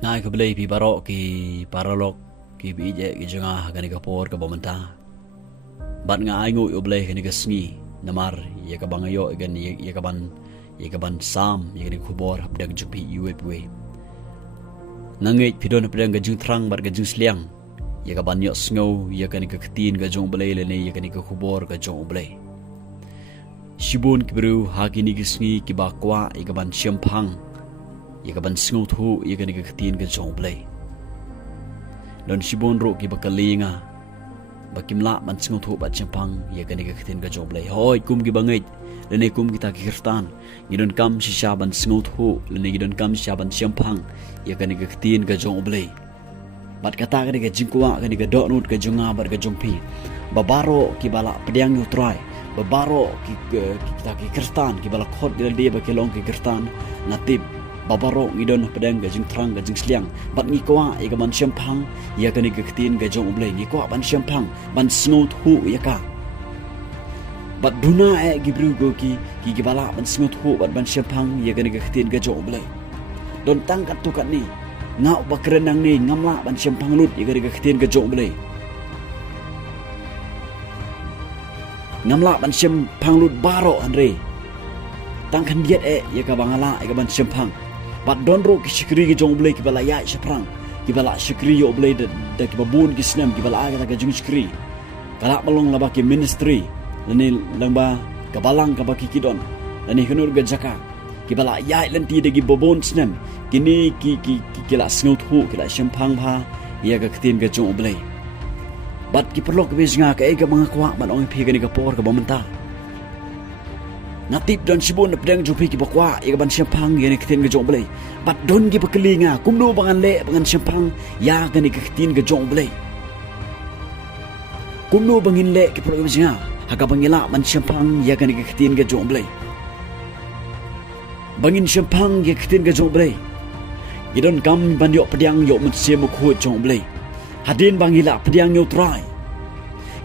ngai ke belai pi barok ki paralok ki bi je ki jengah gani ka por ka bomenta bat nga ai ngu yo belai gani ka sngi namar ye ka bangayo gani ye ka ban sam ye gani kubor habdang jupi uwe nangai pidon habdang ga jung trang bar ga jung sliang ye ka ban yo sngau ye gani ka ktin ga jong belai le ne ye gani ka kubor ga jong belai shibun kibru hagini ki sngi ki ba kwa ye ka ban chiampang ye ka ban sngau thu ye gani ka ktin ga jong belai don shibon ro ki bakalinga bakimla man singau thu ba chiampang ye gani ka ktin ga jong belai hoi kum ki bangai lene kum kita ki kristan gidon kam shisha ban singau thu lene gidon kam shisha ban chiampang ye gani ka ktin ga jong belai bat kata gani ka jingkwa gani ka donut ka jonga bar ka jongpi babaro ki bala pediang yu try babaro ki kita ki kristan ki bala khot dil dia ba kelong ki kristan natib babaro ngidon pedang gajing trang gajing sliang bat ngi kwa e ga ban chiampang ya gani ka ktin ga jong blai ngi kwa ban chiampang ban sngo thu ya ka bat duna e gibru go ki bala ban sngo thu bat ban chiampang ya gani ka ktin ga jong blai don tang kat tu kat ni ngau ba kerenang ni ngamla ban chiampang lut ya gani ka ktin ga jong blai ngamla ban chiampang lut baro andre tang kan diet ya ka bangala e ga ban chiampang bat don ro ki shikri ki jong blai ki bala ya shaprang ki bala shikri yo blai da ki babun ki snam ki bala aga ka jung shikri kala malong laba ki ministry lani langba ka balang ka baki kidon lani hunur ga jaka ki bala ya lenti de ki babun snam kini ki la snau thu ki la shampang bha ya ka ktin ga jong blai bat ki perlo ka bisnga ka e ga mga kwa man ong phi ga ni ka por ka bomenta natip don sibun pedang jupi ki bakwa ye ban chiampang ye ne ktin ga jong blai bat don gi baklinga kumno bangan le bangan chiampang ya ga ni ktin ga jong blai kumno bangin le ki pro ga haga bangila man chiampang ya ga ni ktin ga jong blai bangin chiampang ye ktin ga jong blai ye don kam ban yo pedang yo mun se mo khu jong blai hadin bangila pedang yo try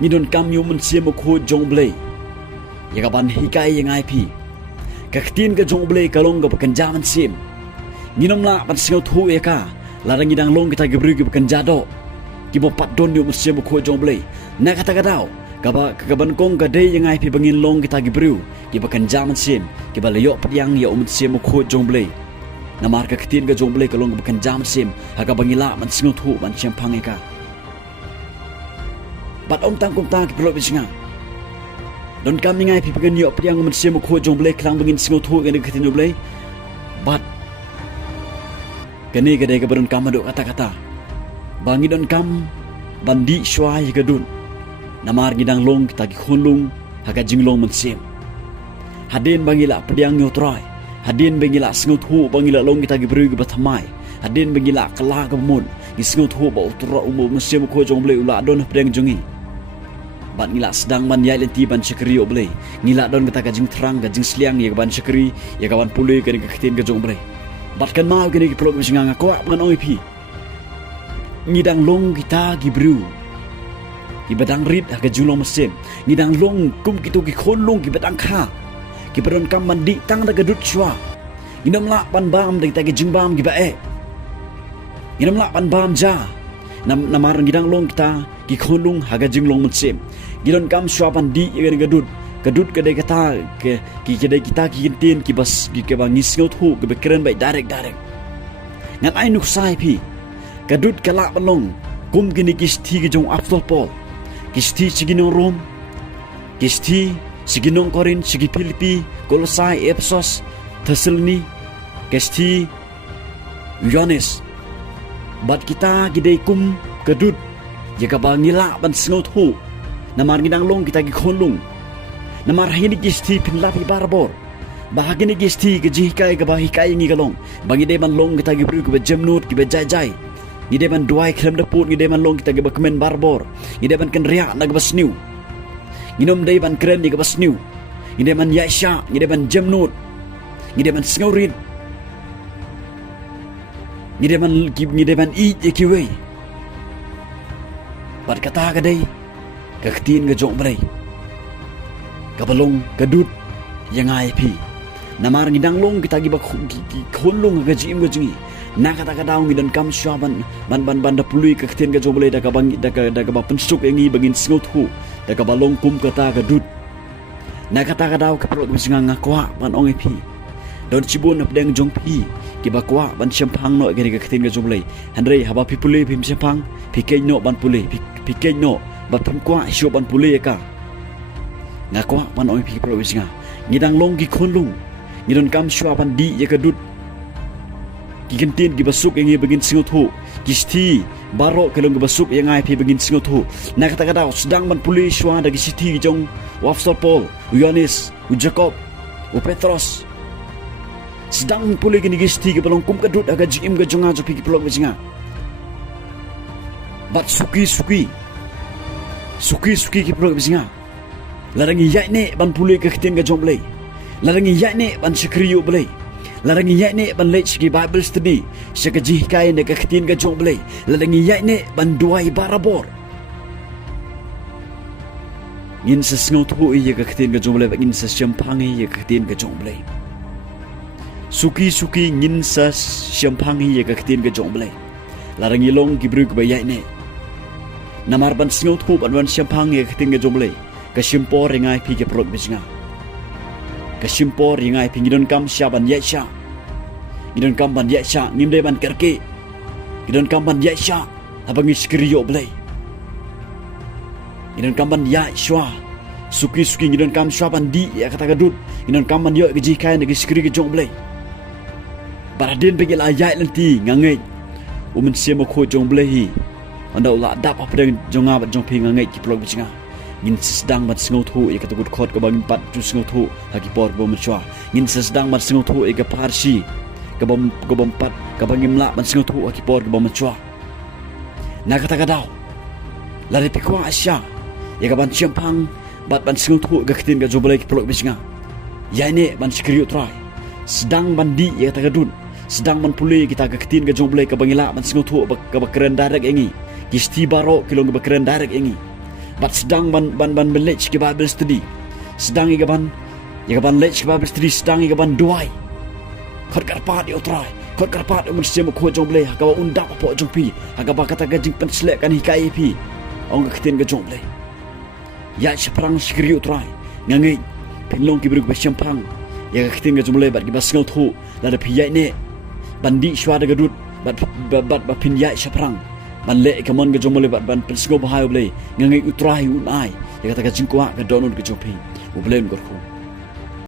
ni don kam yo mun se mo khu jong blai ya ka ban hikai yang ai pi ka ktin ka jong blai ka long ka pakan jaman sim nginom la ban singau thu ya ka larang ngidang long kita gebru ki pakan jado ki bo pat don yo musim ko jong blai na kata ka daw ka ban kong ka dei yang ai pi bangin long kita gebru ki pakan jaman sim ki ba leyo padiang ya musim ko jong blai na mar ka ktin ka jong blai ka long ka pakan jaman sim ha ka bangila man singau thu ban chiampang ya ka bat om tang kum tang ki pelo bisinga don kami ngai pi pengen yo priang men sim ko jong blai klang bangin singo thu gani ktin blai bat kani gade ka baron kam do kata bangi don kam bandi shwai ga dun namar gidang long kita ki khunlung haga jinglong men sim hadin bangila priang yo try hadin bangila singo thu bangila long kita gi bru ga bathamai hadin bangila kala ga mun gi singo thu ba utura umu men sim ko jong blai ula don priang jongi bat ngila sedang man ya lenti ban syakri oblay ngila don kata kajing terang kajing sliang ya ban syakri ya kawan pulih kani kekitin kajong oblay bat kan mau kani ki pelok bising nganga kwa man oi pi ngidang long kita gibru ki badang rit ha kajulong mesim ngidang long kum kitu ki khon long ki badang kha ki peron kam mandi tang da gadut shwa inam la pan bam dai ta kajing bam ki ba inam la pan bam ja namar ngidang long kita ki khonlung haga jinglong mesim gilon kam swapan di ye gadut ke dai kata ke ki dai kita ki tin ki bas ki ke bang ngisngot hu ke bekeren bai direct ngan ai nuk sai pi gadut kala balong kum gini kisti ki jong afdol pol kisti siginong rom kisti siginong korin sigi filipi kolosai epsos Thessaloni kisti Yohanes bat kita gidai kum gadut jika bangila ban sngot hu namar ngidang long kita gi khonlung namar hini gisti pinlapi barbor bahagini gisti ke jikai ke bahikai ngi galong bangi de ban long kita gi bru ke jemnut ki jai ngi de ban duai krem de put ngi de ban long kita gi bakmen barbor ngi de ban ken ria na ge basniu nginom de ban kren ni ge basniu ngi de ban yaisha ngi de ban jemnut ngi de ban sngorit ngi de ban i kiwe bat kata ka day ka ktin ga jong blai ka balong ka dut yang ai pi namar ngidang long kita gi ba khon long ga jim ga jingi Nakata daw ngidan kam shwa ban pului ka khtien ka joble da ka bang da ka ba pensuk engi bangin singot hu da ka balong kum kata ka dut. Nakata daw ka pro bisinga ngakwa ban ong epi. Don cibun ap deng jong pi ki bakwa ban champang no gani ka khtien ka joble. Handrei haba pi pului pim champang pi no ban pului pi no ba pim kwa shu ban pului ka. Ngakwa ban ong epi pro bisinga ngidang long ki khonlung ngidon kam shwa ban di ya ka dut. Gigantin gibasuk yang begin singot hu gisti baro kelong gibasuk yang ai pi begin singot hu nakata daw sedang ban puli shwa da gisti jong wafsor Paul Yohanes Jacob Petros sedang puli gini gisti gibalong kum kadut aga jim ga jonga jo pi plok bisinga bat suki ki plok bisinga larangi yai ne ban puli ka khtin ga jong blai larangi yai ne ban sikriyo blai larangi yai ne ban lech ki Bible study sekaji kai ne ka khtin ga jong blai larangi yai ne ban duai barabor ngin sa sngot hu ye ka khtin ga jong blai ngin sa champang ye ka khtin ga jong blai suki ngin sa champang ye ka khtin ga jong blai larangi long ki bruk ba yai ne namar ban sngot hu ban champang ye ka khtin ga jong blai ka shimpor ringai pi ke prok bisinga kasimpor yang ai pingidon kam syaban yaisha ngidon kam ban yaisha ngimde ban kerke ngidon kam ban yaisha abang iskriyo blai ngidon kam ban yaisha suki ngidon kam syaban di ya kata gadut ngidon kam ban yo gaji kai ngi skri ge jong blai baradin begi la yai lenti ngangai umen siam ko jong blai hi anda ula dap apa deng jonga bat jong pi ngangai ki plog bisinga ngin sedang mat singot hu e kata gud khot ka bang pat tu singot hu haki por bom chwa ngin sedang mat singot hu e ka parsi ka bom pat ka bang imla mat singot hu haki por bom chwa na kata daw la re pikwa asya e ka ban champang bat ban singot hu ka khtin ka joblai ki plok bisinga ya ne ban skriyo try sedang bandi e kata gadun sedang ban puli kita ka khtin ka joblai ka bangila ban singot hu ka bakren darak engi kisti baro kilong ka bakren darak engi bat sedang ban lech ke Bible study sedang igaban lech ke Bible study sedang igaban duai khot karpat yo try khot karpat umur siam ko jong blai ka undap po jong pi aga ba kata gajing penslek kan hikai pi ong khtin ga jong blai ya seprang skriu try ngangai pinlong ki bruk ba champang ya khtin ga jong blai bat ki bas ngau thu la da pi yai ne bandi shwa da gadut bat pin yai seprang ban le kamon ga jomole ban pensgo bahayo blai ngangai utrai unai ya kata ka jingkwa ga donun ga jopi u blem gorku